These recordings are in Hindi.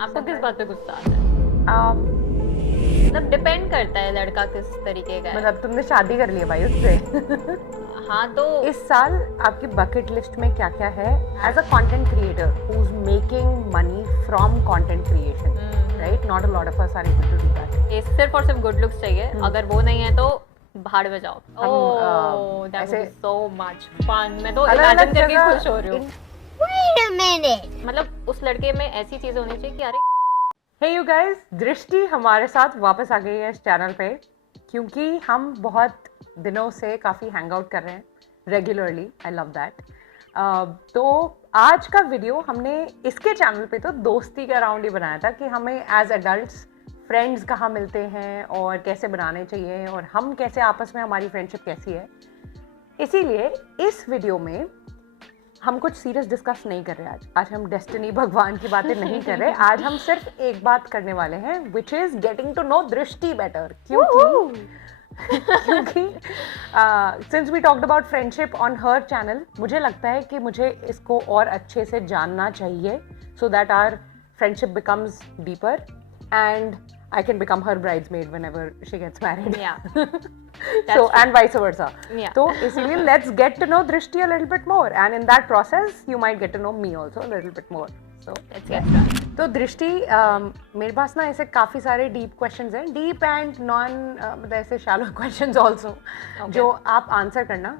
आपको किस बात पे गुस्सा आता है? मतलब डिपेंड करता है लड़का किस तरीके का है। मतलब तुमने शादी कर ली है भाई उससे। हाँ तो इस साल आपकी बकेट लिस्ट में क्या क्या है as a content creator who is making money from content creation, right? Not a lot of us are able to do that. ये सिर्फ और सिर्फ गुड लुक्स चाहिए, अगर वो नहीं है तो भाड़ में जाओ। Oh that was so much fun. मैं तो इमेजिन करके खुश हो रही हूँ। Wait a minute. मतलब उस लड़के में ऐसी चीजें होनी चाहिए कि अरे हे यू गाइस, दृष्टि हमारे साथ वापस आ गई है इस चैनल पे, क्योंकि हम बहुत दिनों से काफ़ी हैंग आउट कर रहे हैं रेगुलरली। I love that. तो आज का वीडियो हमने इसके चैनल पे तो दोस्ती के अराउंड ही बनाया था कि हमें एज एडल्ट्स फ्रेंड्स कहाँ मिलते हैं और कैसे बनाने चाहिए और हम कैसे आपस में हमारी फ्रेंडशिप कैसी है। इसीलिए इस वीडियो में हम कुछ सीरियस डिस्कस नहीं कर रहे आज हम डेस्टिनी भगवान की बातें नहीं कर रहे। आज हम सिर्फ एक बात करने वाले हैं, which is getting to know दृष्टि बेटर। क्योंकि since we talked about friendship on her channel, मुझे लगता है कि मुझे इसको और अच्छे से जानना चाहिए so that our friendship becomes deeper and I can become her bridesmaid whenever she gets married. Yeah. So and vice versa. Yeah. So इसीलिए let's get to know Drishti a little bit more, and in that process you might get to know me also a little bit more. So let's get started. तो दृष्टि, मेरे पास ना ऐसे काफ़ी सारे डीप क्वेश्चंस हैं, डीप एंड नॉन मतलब ऐसे शैलो क्वेश्चंस ऑल्सो, जो आप आंसर करना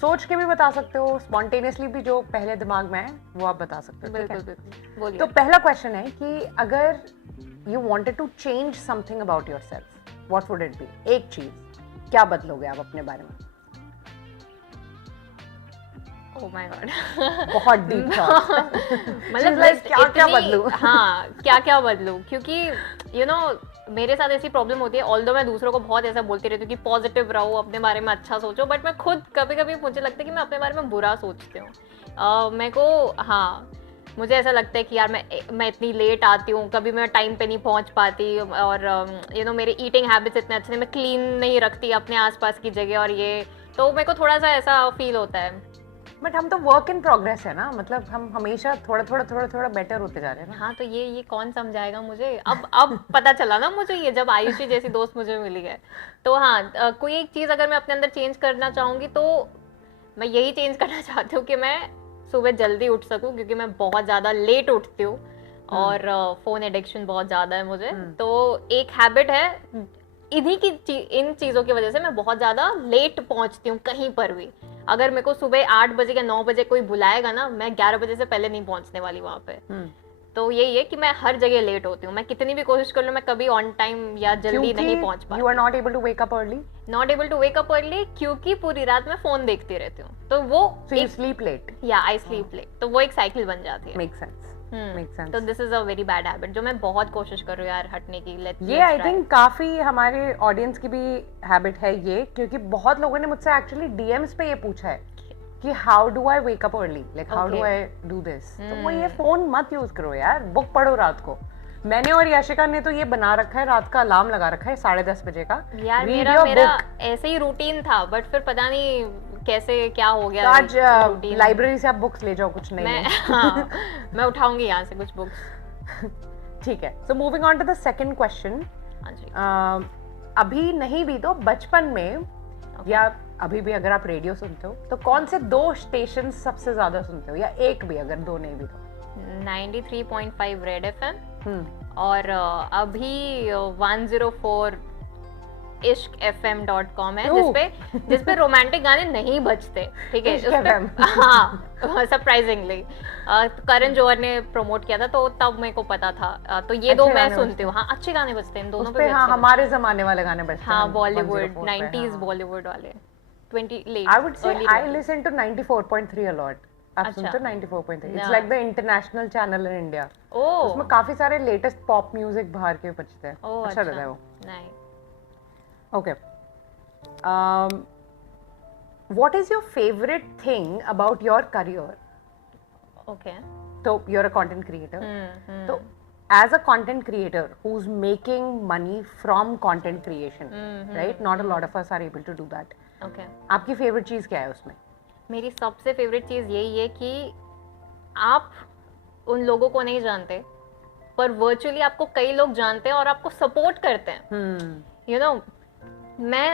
सोच के भी बता सकते हो, स्पॉन्टेनियसली भी जो पहले दिमाग में है वो आप बता सकते हो। बिल्कुल। तो पहला क्वेश्चन है कि अगर you wanted to change something about yourself, what would it be? एक चीज क्या बदलोगे आप अपने बारे में? Oh my God. बहुत डीप था। मतलब क्या बदलूं? हाँ क्या बदलूं, क्योंकि you know मेरे साथ ऐसी प्रॉब्लम होती है। ऑल्दो मैं दूसरों को बहुत ऐसा बोलती रहती हूँ कि पॉजिटिव रहो, अपने बारे में अच्छा सोचो, बट मैं खुद कभी कभी मुझे लगता है कि मैं अपने बारे में बुरा सोचती हूँ। मेरे को हाँ मुझे ऐसा लगता है कि यार मैं इतनी लेट आती हूँ, कभी मैं टाइम पे नहीं पहुँच पाती, और मेरे ईटिंग हैबिट्स इतने अच्छे नहीं, मैं क्लीन नहीं रखती अपने आसपास की जगह, और ये तो मेरे को थोड़ा सा ऐसा फील होता है। बट हम तो वर्क इन प्रोग्रेस है ना, मतलब हम हमेशा थोड़ा बेटर होते जा रहे हैं ना। हाँ तो ये कौन समझाएगा मुझे? अब पता चला ना मुझे, ये जब आयुषी जैसी दोस्त मुझे मिली है। तो हाँ कोई एक चीज़ अगर मैं अपने अंदर चेंज करना चाहूँगी तो मैं यही चेंज करना चाहती हूँ कि मैं सुबह जल्दी उठ सकूं, क्योंकि मैं बहुत ज़्यादा लेट उठती हूँ और फ़ोन एडिक्शन बहुत ज़्यादा है मुझे। तो एक हैबिट है, इन चीज़ों की वजह से मैं बहुत ज़्यादा लेट पहुँचती हूँ कहीं पर भी। अगर मेरे को सुबह 8 बजे या 9 बजे कोई बुलाएगा ना, मैं 11 बजे से पहले नहीं पहुँचने वाली वहाँ पे। तो यही है कि मैं हर जगह लेट होती हूँ, मैं कितनी भी कोशिश कर लूँ मैं कभी ऑन टाइम या जल्दी नहीं पहुँच पाती। You are not able to wake up early? Not able to wake up early क्योंकि पूरी रात मैं फोन देखती रहती हूँ, तो वो So you sleep late? या आई स्लीप लेट, तो वो एक साइकिल बन जाती है। Makes sense. Makes sense. तो this is a very bad habit जो मैं बहुत कोशिश कर रही हूँ यार हटने की। ये आई थिंक काफी हमारे ऑडियंस की भी हैबिट है ये, क्योंकि बहुत लोगों ने मुझसे एक्चुअली डीएम्स पे ये पूछा है कि how do I wake up early, like how do I do this. तो वो ये फोन मत यूज करो यार, बुक पढ़ो रात को। मैंने और याशिका ने तो ये बना रखा है, रात का अलार्म लगा रखा है 10:30 बजे का। यार मेरा ऐसे ही रूटीन था, बट फिर पता नहीं कैसे क्या हो गया। तो आज लाइब्रेरी से आप बुक्स ले जाओ, कुछ नहीं हाँ, मैं उठाऊंगी यहाँ से कुछ बुक्स। ठीक है, so moving on to the second question. अभी नहीं भी तो बचपन में या अभी भी अगर आप रेडियो सुनते हो तो कौन से 2 स्टेशन सबसे ज्यादा सुनते हो, या एक भी अगर 2 नहीं भी तो? 93.5 रेड एफएम और अभी 104 ishqfm.com है, जिसपे रोमांटिक गाने नहीं बजते। ठीक है, हाँ सरप्राइजिंगली करण जौहर ने प्रमोट किया था तो तब मेरे को पता था। तो ये 2 मैं सुनती हूँ। हाँ अच्छे गाने बजते हैं इन दोनों पे। हाँ हमारे जमाने वाले गाने बजते हैं। हाँ बॉलीवुड 90s बॉलीवुड वाले 20 late. I would say I listen to 94.3 a lot. आप सुनते हो 94.3? It's like the international channel in India. उसमें काफी सारे लेटेस्ट पॉप म्यूजिक बाहर के बजते हैं। अच्छा रहता है वो। नहीं। Okay. What is your favorite thing about your career? Okay. So you're a content creator. So as a content creator who's making money from content creation, right? Not a lot of us are able to do that. Okay. आपकी फेवरेट चीज क्या है उसमें? मेरी सबसे फेवरेट चीज यही है कि आप उन लोगों को नहीं जानते पर वर्चुअली आपको कई लोग जानते हैं और आपको सपोर्ट करते हैं। यू नो मैं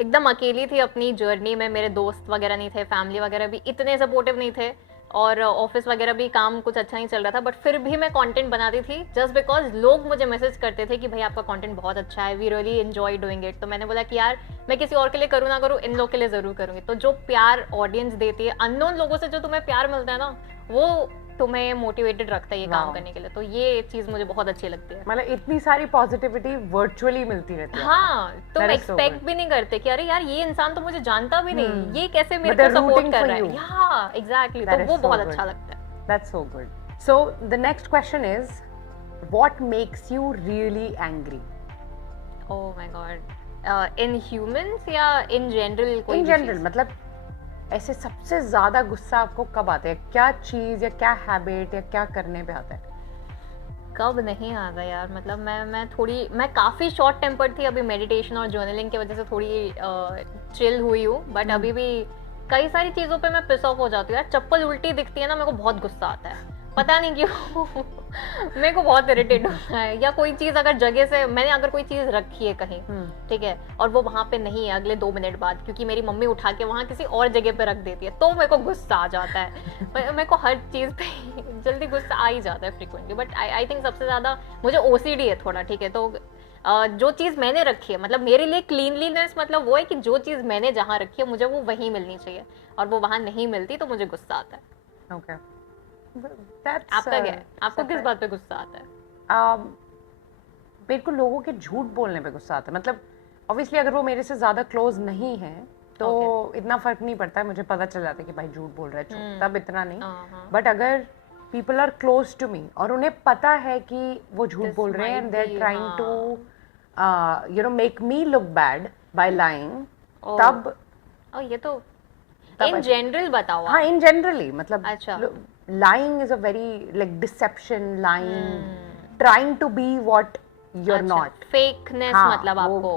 एकदम अकेली थी अपनी जर्नी में, मेरे दोस्त वगैरह नहीं थे, फैमिली वगैरह भी इतने सपोर्टिव नहीं थे, और ऑफिस वगैरह भी काम कुछ अच्छा नहीं चल रहा था, बट फिर भी मैं कंटेंट बनाती थी जस्ट बिकॉज लोग मुझे मैसेज करते थे कि भाई आपका कंटेंट बहुत अच्छा है, we really enjoy doing it. तो मैंने बोला कि यार मैं किसी और के लिए करूँ ना करूँ, इन लोग के लिए ज़रूर करूँगी। तो जो प्यार ऑडियंस देती है, अननोन लोगों से जो तुम्हें प्यार मिलता है ना, वो तुम्हें मोटिवेटेड रखता है ये काम करने के लिए। तो ये चीज़ मुझे बहुत अच्छी लगती है। मतलब इतनी सारी पॉजिटिविटी वर्चुअली मिलती रहती है। हाँ, तुम एक्सपेक्ट भी नहीं करते कि अरे यार ये इंसान तो मुझे जानता भी नहीं, ये कैसे मेरे को सपोर्ट कर रहा है। हाँ, एग्जैक्टली, तो वो बहुत अच्छा लगता है। That's so good. So the next question is, what makes you really angry? Oh my God. In humans या in general? कोई In general, मतलब ऐसे सबसे ज्यादा गुस्सा आपको कब आता है? क्या चीज या क्या हैबिट या क्या करने पे आता है? कब नहीं आता यार, मतलब मैं काफी शॉर्ट टेम्पर्ड थी। अभी मेडिटेशन और जर्नलिंग की वजह से थोड़ी चिल हुई हूँ, बट अभी भी कई सारी चीजों पे मैं पिस ऑफ हो जाती हूँ यार। चप्पल उल्टी दिखती है ना, मेरे को बहुत गुस्सा आता है, पता नहीं क्यों। मेरे को बहुत इरिटेट होता है। या कोई चीज अगर जगह से मैंने अगर कोई चीज रखी है कहीं, ठीक है, और वो वहां पे नहीं है अगले 2 मिनट बाद, क्योंकि मेरी मम्मी उठा के वहां किसी और जगह पे रख देती है, तो मेरे को गुस्सा आ जाता है। मेरे को हर चीज पे जल्दी गुस्सा आ ही जाता है फ्रिक्वेंटली। बट आई थिंक सबसे ज्यादा मुझे ओसीडी है थोड़ा, ठीक है। तो जो चीज मैंने रखी है, मतलब मेरे लिए क्लीनलीनेस मतलब वो है कि जो चीज मैंने जहाँ रखी है मुझे वो वहीं मिलनी चाहिए, और वो वहां नहीं मिलती तो मुझे गुस्सा आता है। Okay. आपका क्या है? आपको किस बात पे गुस्सा आता है? मेरे को लोगों के झूठ बोलने पे गुस्सा आता है। मतलब ऑब्वियसली अगर वो मेरे से ज्यादा क्लोज नहीं है तो इतना फर्क नहीं पड़ता है, मुझे पता चल जाता है कि भाई झूठ बोल रहा है, तब इतना नहीं। बट अगर people are close to me और उन्हें पता है कि वो झूठ बोल रहे हैं, and they are trying to you know make me look bad by lying, तब ये तो इन जनरल बताओ। हाँ, इन जनरली मतलब अच्छा, lying is a very like deception, lying, trying to be what you're not. Fakeness मतलब आपको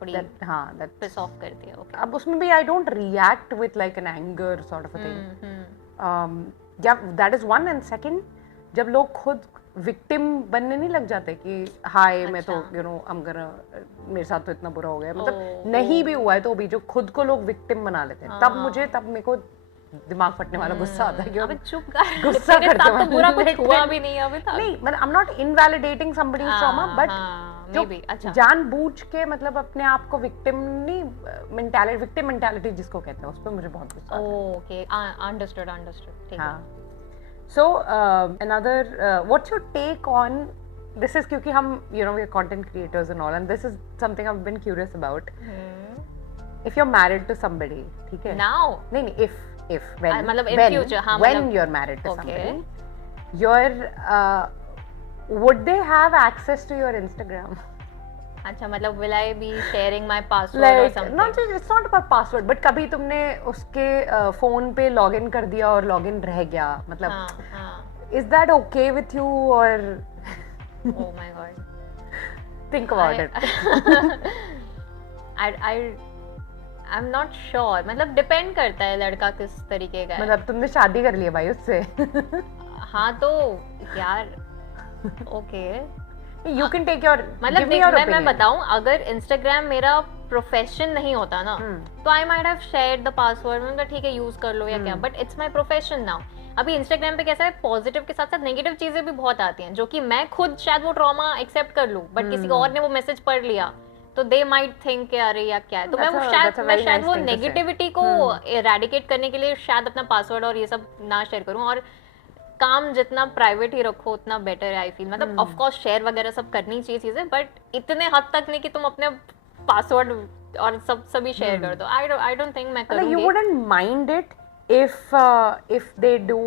थोड़ी that piss off करती है। Okay. अब उसमें भी I don't react with like an anger sort of a thing. Yeah, that is one, and second, जब लोग खुद victim बनने नहीं लग जाते कि हाय मैं तो you know I'm gonna मेरे साथ तो इतना बुरा हो गया, मतलब नहीं भी हुआ है तो भी जो खुद को लोग victim बना लेते हैं, तब मेरे को दिमाग फटने वाला गुस्सा आता है। अबे चुप कर, गुस्सा करते तो बुरा कुछ हुआ भी नहीं अभी तक। नहीं, मतलब I am not invalidating somebody's trauma, but जो जानबूझ के मतलब अपने आप को विक्टिम मेंटालिटी जिसको कहते हैं, उस पे मुझे बहुत गुस्सा आता है। ओके, अंडरस्टूड ठीक है। So another what's your take on this is, क्योंकि हम you know we are content creators and all, and this is something I have been curious about. If you are married to somebody, ठीक है, नाउ नहीं when future, when you're married to somebody, would they have access to your Instagram? अच्छा, मतलब will I be sharing my password or something? It's not about password, but कभी तुमने उसके फोन पे लॉगिन कर दिया और लॉगिन रह गया, मतलब is that okay with you or? Oh my God. Think about it. I'm not sure, मतलब डिपेंड करता है लड़का किस तरीके का है। मतलब तुमने शादी कर लिया भाई उससे? हाँ तो यार okay, you can take your, मतलब मैं बताऊं, अगर इंस्टाग्राम मेरा प्रोफेशन नहीं होता ना, तो I might have shared the password, मतलब ठीक है यूज कर लो या क्या, but it's my profession now. अभी इंस्टाग्राम पे कैसा है, पॉजिटिव के साथ साथ नेगेटिव चीजें भी बहुत आती हैं, जो कि मैं खुद शायद वो ट्रॉमा एक्सेप्ट कर लूं, बट किसी और ने वो मैसेज पढ़ लिया तो दे माइट थिंक कि अरे या क्या है, तो मैं शायद वो नेगेटिविटी को एरेडिकेट करने के लिए शायद अपना पासवर्ड और ये सब ना शेयर करूं, और काम जितना प्राइवेट ही रखो उतना बेटर है आई फील। मतलब ऑफ कोर्स शेयर वगैरह सब करनी चाहिए चीजें, बट इतने हद तक नहीं कि तुम अपने पासवर्ड और सभी शेयर कर दो। आई डोंट थिंक मैं करूंगी। You wouldn't mind it if they do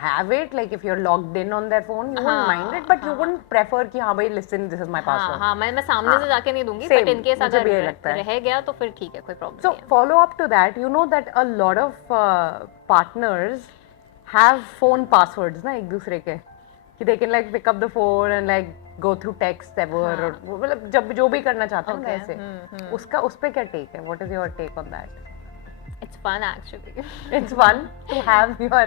have it, like if you're logged in on their phone, you wouldn't mind it, but you wouldn't prefer कि हाँ भाई listen, this is my password. हाँ, मैं सामने से जाके नहीं दूंगी, but in case अगर रह गया तो फिर ठीक है, कोई प्रॉब्लम नहीं है। So follow up to that, you know that a lot of partners have phone passwords ना एक दूसरे के, कि they can like pick up the phone and like go through text ever, और मतलब जब जो भी करना चाहते हैं ऐसे, उसका उस पे क्या take है? What is your take on that? It's fun actually. It's fun to have your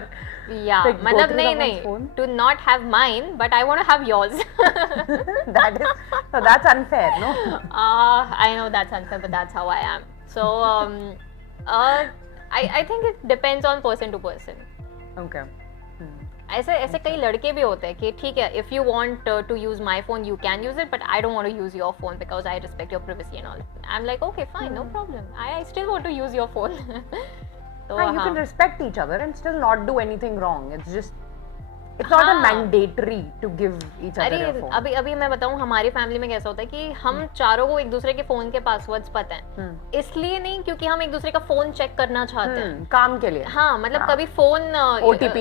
Yeah, like, go मतलब through नहीं someone's नहीं phone. to not have mine, but I want to have yours. That is no, that's unfair, no? I know that's unfair, but that's how I am. So I think it depends on person to person. Okay. Hmm. ऐसे ऐसे कई लड़के भी होते हैं कि ठीक है, if you want to use my phone you can use it, but I don't want to use your phone because I respect your privacy and all. I'm like okay fine, no problem. I still want to use your phone. तो You हाँ. can respect each other and still not do anything wrong. It's just it's not a हाँ. mandatory to give each other अरे your phone. अभी अभी मैं बताऊं हमारी फैमिली में कैसा होता है कि हम चारों को एक दूसरे के फोन के पासवर्ड्स पता हैं, इसलिए नहीं क्योंकि हम एक दूसरे का फोन चेक करना चाहते हैं। काम के लिए। हाँ मतलब कभी फोन OTP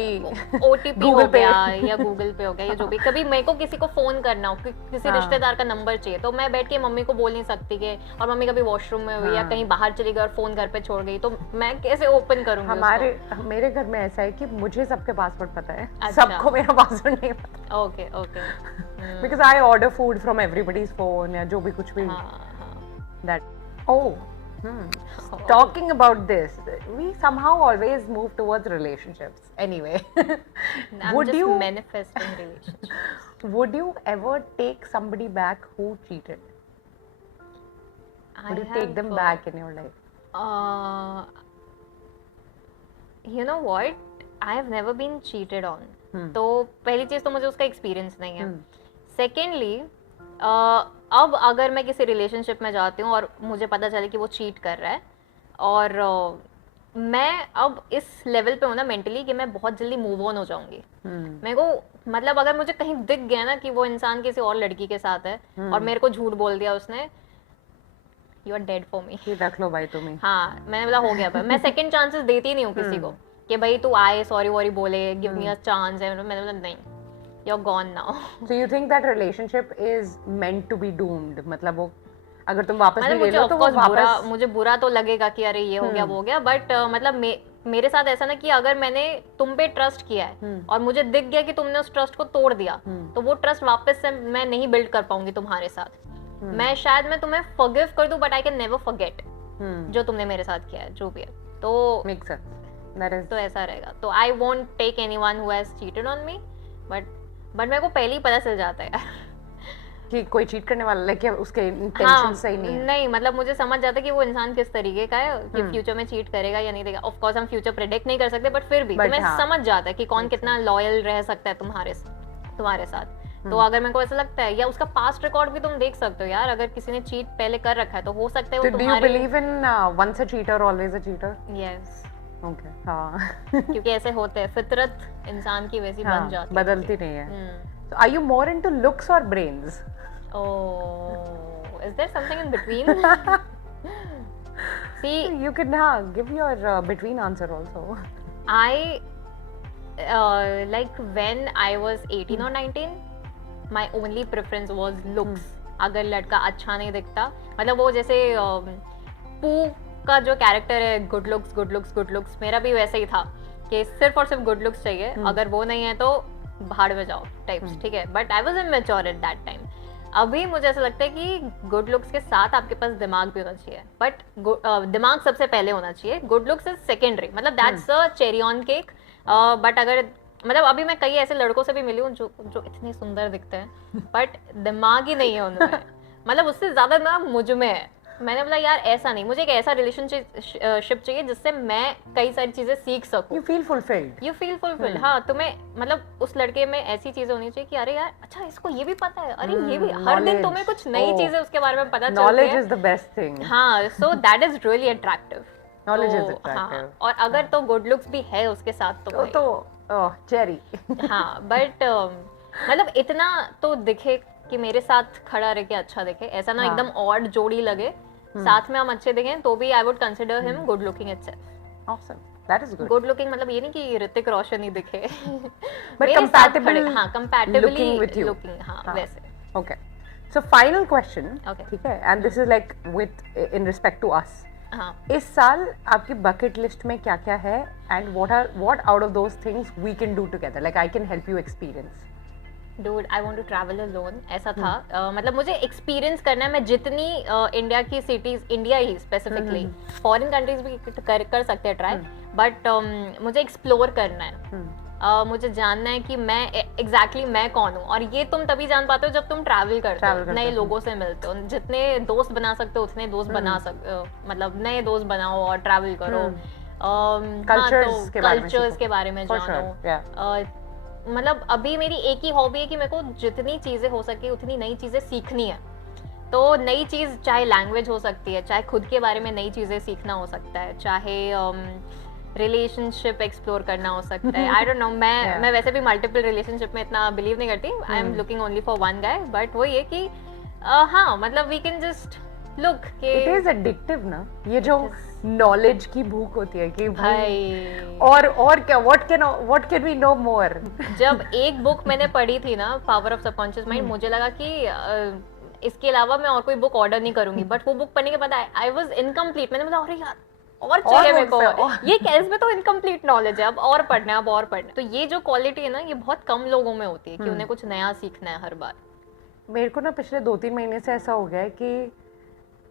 OTP हो Google Pay। गया या गूगल पे हो गया या जो भी, कभी मेरे को किसी को फोन करना हो, किसी हाँ। रिश्तेदार का नंबर चाहिए, तो मैं बैठ के मम्मी को बोल नहीं सकती कि, और मम्मी कभी वॉशरूम में हुई या कहीं बाहर चली गई और फोन घर पे छोड़ गई, तो मैं कैसे ओपन करूंगी? मेरे घर में ऐसा है कि मुझे सबके पासवर्ड पता है, अच्छा। सबको मेरा पासवर्ड नहीं पता। Okay okay Because I order food from everybody's phone या जो भी कुछ भी that. Oh. Talking about this, we somehow always move towards relationships. Anyway, I'm would just you manifesting relationships. would you ever take somebody back who cheated? Would you take them back in your life? You know what? I have never been cheated on. तो पहली चीज तो मुझे उसका एक्सपीरियंस नहीं है। सेकेंडली अब अगर मैं किसी रिलेशनशिप में जाती हूँ और मुझे पता चले कि वो चीट कर रहा है, और मैं अब इस लेवल पे हूँ ना मेंटली कि मैं बहुत जल्दी मूव ऑन हो जाऊंगी। मेरे को मतलब अगर मुझे कहीं दिख गया ना कि वो इंसान किसी और लड़की के साथ है और मेरे को झूठ बोल दिया उसने, you are dead for me. रख लो भाई तुम्हें। हाँ मैंने बोला हो गया भाई, मैं सेकंड चांसेस देती नहीं हूँ किसी को कि भाई तू आए सॉरी वॉरी बोले गिव मी अ चांस, मैंने बोला नहीं, you are gone now. So you think that relationship is meant to be doomed? मतलब वो अगर तुम वापस भी ले लो तो वो वापस मुझे बुरा तो लगेगा कि अरे ये हो गया वो हो गया, बट मतलब मेरे साथ ऐसा ना कि अगर मैंने तुम पे ट्रस्ट किया है और मुझे दिख गया कि तुमने उस ट्रस्ट को तोड़ दिया, तो वो ट्रस्ट वापस से मैं नहीं बिल्ड कर पाऊंगी तुम्हारे साथ। मैं शायद मैं तुम्हें फॉरगिव कर दूं but I can never forget जो तुमने मेरे साथ किया है जो भी है। तो मेक सेंस, दैट इज तो ऐसा रहेगा। तो I won't take anyone who has cheated on me, but मेरे को पहले ही पता चल जाता है यार कि कोई चीट करने वाला है कि उसके इंटेंशन सही नहीं है। नहीं मतलब मुझे समझ जाता है कि वो इंसान किस तरीके का है, कि फ्यूचर में चीट करेगा या नहीं देगा। ऑफ कोर्स हम फ्यूचर प्रेडिक्ट नहीं कर सकते, बट फिर भी तुम्हें समझ जाता है कि कौन कितना लॉयल रह सकता है तुम्हारे साथ। तो अगर मेरे को ऐसा लगता है, या उसका पास्ट रिकॉर्ड भी तुम देख सकते हो यार, अगर किसी ने चीट पहले कर रखा है तो हो सकता है वो तुम्हारे। Do you believe in once a cheater always a cheater? Yes. Okay. हाँ। क्योंकि ऐसे होते हैं, फितरत इंसान की वैसी बन जाती है, बदलती नहीं है। So are you more into looks or brains? Oh, is there something in between? See, you can give your between answer also. I like when I was 18 or 19, my only preference was looks. अगर लड़का अच्छा नहीं दिखता, मतलब वो जैसे पू का जो कैरेक्टर है, गुड लुक्स, मेरा भी वैसे ही था कि सिर्फ और सिर्फ गुड लुक्स चाहिए, अगर वो नहीं है तो भाड़ में जाओ टाइप्स, ठीक है। But I was immature at that time. अभी मुझे ऐसा लगता है कि गुड लुक्स के साथ आपके पास दिमाग भी होना चाहिए, बट दिमाग सबसे पहले होना चाहिए, गुड लुक्स इज सेकेंडरी, मतलब that's a cherry on cake. But अगर मतलब अभी मैं कई ऐसे लड़कों से भी मिली हूँ जो इतने सुंदर दिखते हैं बट दिमाग ही नहीं है उनमें, मतलब उससे ज्यादा ना मुझ में है। मैंने बोला यार ऐसा नहीं, मुझे एक ऐसा रिलेशनशिप चाहिए जिससे मैं कई सारी चीजें सीख सकूं। You feel fulfilled. हाँ, तुम्हें मतलब उस लड़के में ऐसी चीजें होनी चाहिए कि अरे यार अच्छा इसको ये भी पता है, अरे ये भी, हर दिन तुम्हें कुछ नई चीजें उसके बारे में पता चलती है। Knowledge is the best thing. हाँ, so that is really attractive. Knowledge is attractive. हाँ, और अगर तो गुड लुक्स भी है उसके साथ तो चेरी। हाँ, बट मतलब इतना तो दिखे कि मेरे साथ खड़ा रह के अच्छा दिखे, ऐसा ना एकदम ऑड जोड़ी लगे, साथ में हम अच्छे दिखें तो भी I would consider him good looking itself. Awesome, that is good. Good looking मतलब ये नहीं कि ऋतिक रोशन ही दिखे, बट कंपैटिबल, हाँ कंपैटिबली लुकिंग, हाँ वैसे। Okay, so final question, Okay. ठीक है, and this is like with in respect to us. हाँ, इस साल आपकी बकेट लिस्ट में क्या क्या है, and what out of those things we can do together, like I can help you experience. Dude I want to travel alone, ऐसा था। मतलब मुझे एक्सपीरियंस करना है। मैं जितनी इंडिया की सिटीज, इंडिया ही स्पेसिफिकली, फॉरेन कंट्रीज भी कर सकते हैं ट्राई, बट मुझे एक्सप्लोर करना है। मुझे जानना है कि मैं एग्जैक्टली मैं कौन हूँ। और ये तुम तभी जान पाते हो जब तुम ट्रैवल करते हो, नए लोगों से मिलते हो। जितने दोस्त बना सकते हो उतने दोस्त बना सकते हो, मतलब नए दोस्त बनाओ और ट्रैवल करो। कल्चर्स के बारे में जानो। मतलब अभी मेरी एक ही हॉबी है कि मेरे को जितनी चीजें हो सके उतनी नई चीजें सीखनी है। तो नई चीज चाहे लैंग्वेज हो सकती है, चाहे खुद के बारे में नई चीजें सीखना हो सकता है, चाहे रिलेशनशिप एक्सप्लोर करना हो सकता है। आई डोंट नो, मैं वैसे भी मल्टीपल रिलेशनशिप में इतना बिलीव नहीं करती। I am looking only for one guy, but वो ये कि हाँ, मतलब वी कैन जस्ट लुक के इट इज एडिक्टिव ना, ये जो नॉलेज की भूख होती है कि भाई और क्या, व्हाट कैन वी नो मोर। जब एक बुक मैंने पढ़ी थी ना, पावर ऑफ सबकॉन्शियस माइंड, मुझे लगा कि इसके अलावा मैं और कोई बुक ऑर्डर नहीं करूंगी। बट वो बुक पढ़ने के बाद आई वाज इनकम्प्लीट। मैंने बोला अरे यार और चाहिए मेरे को, ये इसमें तो इनकम्प्लीट नॉलेज है, अब और पढ़ना है, अब और पढ़ना है। तो ये जो क्वालिटी है ना, ये बहुत कम लोगों में होती है कि उन्हें कुछ नया सीखना है हर बार। मेरे को ना पिछले 2-3 महीने से ऐसा हो गया है कि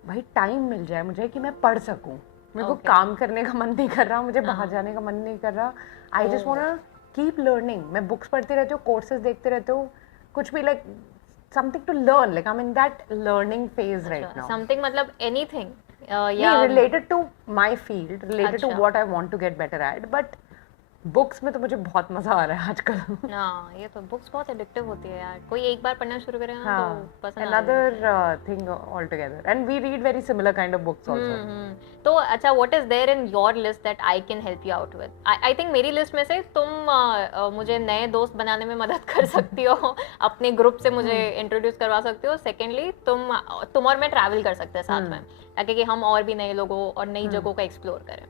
भाई टाइम मिल जाए मुझे कि मैं पढ़ सकूं। मेरे को काम करने का मन नहीं कर रहा, मुझे बाहर जाने का मन नहीं कर रहा। I just want to keep learning. मैं बुक्स पढ़ती रहती हूँ, कोर्सेज देखते रहती हूँ, कुछ भी like something to learn, like I am in that learning phase right now. Something मतलब anything related to my field, related to what I want to get better at, but books में तो मुझे बहुत मजा आ रहा है आजकल। हाँ, ये तो बुक्स बहुत एडिक्टिव होती है यार। कोई एक बार पढ़ना शुरू करे ना तो पसंद another thing altogether, and we read very similar kind of books also. तो अच्छा, what is there in your list that I can help you out with? I think मेरी लिस्ट में से तुम मुझे नए दोस्त बनाने में मदद कर सकती हो, अपने ग्रुप से मुझे इंट्रोड्यूस करवा सकती हो। सेकेंडली तुम और मैं ट्रैवल कर सकते हैं साथ में, ताकि कि हम और भी नए लोगों और नई जगहों का एक्सप्लोर करें।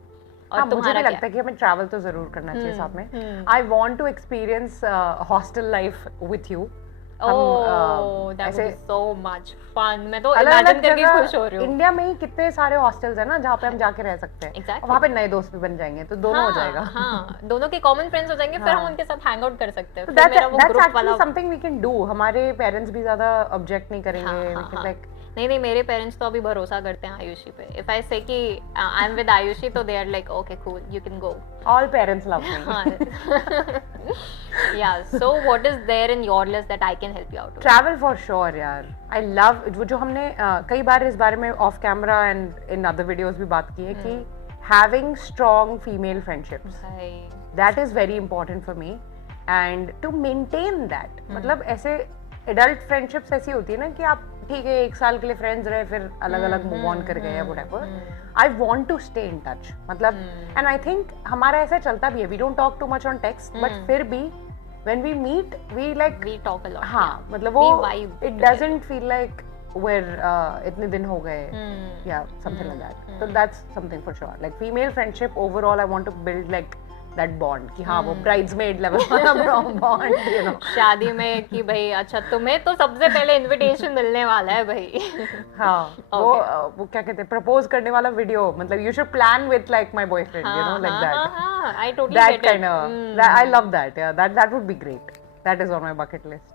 हाँ, मुझे भी लगता है कि हमें ट्रैवल तो जरूर करना चाहिए साथ में। I want to experience hostel life with you. that would be so much fun। मैं तो इमेजिन करके खुश हो रही हूँ। इंडिया में ही कितने सारे हॉस्टल्स हैं ना जहाँ पे हम जाके रह सकते हैं। Exactly। वहाँ पे नए दोस्त भी बन जाएंगे, तो दोनों हो जाएगा। हाँ, दोनों के कॉमन फ्रेंड्स हो जाएंगे, फिर हम उनके साथ हैंग आउट कर सकते हैं। So that's actually something we can do। हमारे पेरेंट्स भी ज्यादा ऑब्जेक्ट नहीं करेंगे। लाइक नहीं, मेरे पेरेंट्स तो अभी भरोसा करते हैं आयुषी पे। इफ आई से कि आई एम विद आयुषी, तो they are like okay cool, you can go. All parents love me. Yeah so what is there in your list that I can help you out? Travel for sure यार। आई लव वो जो हमने कई बार इस बारे में off camera and in other videos भी बात की है कि having strong female friendships, that is very important for me and to maintain that. मतलब ऐसे एडल्ट फ्रेंडशिप्स ऐसी होती है ना कि आप ठीक है 1 साल के लिए फ्रेंड्स रहे, फिर अलग अलग मूव ऑन कर गए या whatever. I want to stay in touch, मतलब एंड आई थिंक हमारा ऐसा चलता भी है। We don't talk too much on text, but फिर भी when we meet we talk a lot. हाँ, मतलब वो it doesn't feel like where इतने दिन हो गए या समथिंग लाइक दैट। तो that's something for sure. Like female friendship overall I want to build like that bond कि हाँ वो bridesmaid level वाला bond, you know। शादी में कि भाई अच्छा तुम्हें तो सबसे पहले इनविटेशन मिलने वाला है भाई। हाँ, वो क्या कहते हैं, प्रपोज करने वाला वीडियो, मतलब you should plan with like my boyfriend, you know, like that। हाँ, I totally that get kind of I love that, yeah, that would be great। that is on my bucket list।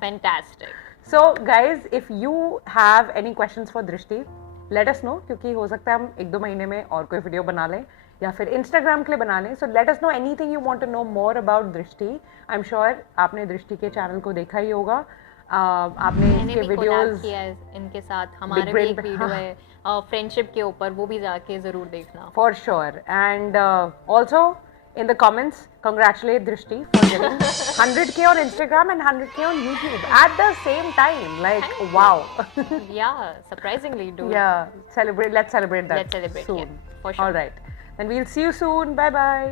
Fantastic। So guys, if you have any questions for Drishti, let us know, क्योंकि हो सकता है हम 1-2 महीने में और कोई वीडियो बना लें या फिर इंस्टाग्राम के लिए बना लें। So let us know anything you want to know more about Drishti. I am sure आपने दृष्टि के चैनल को देखा ही होगा, आपने इसके वीडियोस किया है इनके साथ। हमारे भी एक वीडियो है फ्रेंडशिप के ऊपर, वो भी जाके जरूर देखना for sure. And also in the comments congratulate Drishti for getting 100k on Instagram and 100k on YouTube at the same time, like wow। yeah, surprisingly dude। yeah, let's celebrate that soon, yeah, for sure। all right, then we'll see you soon, bye bye।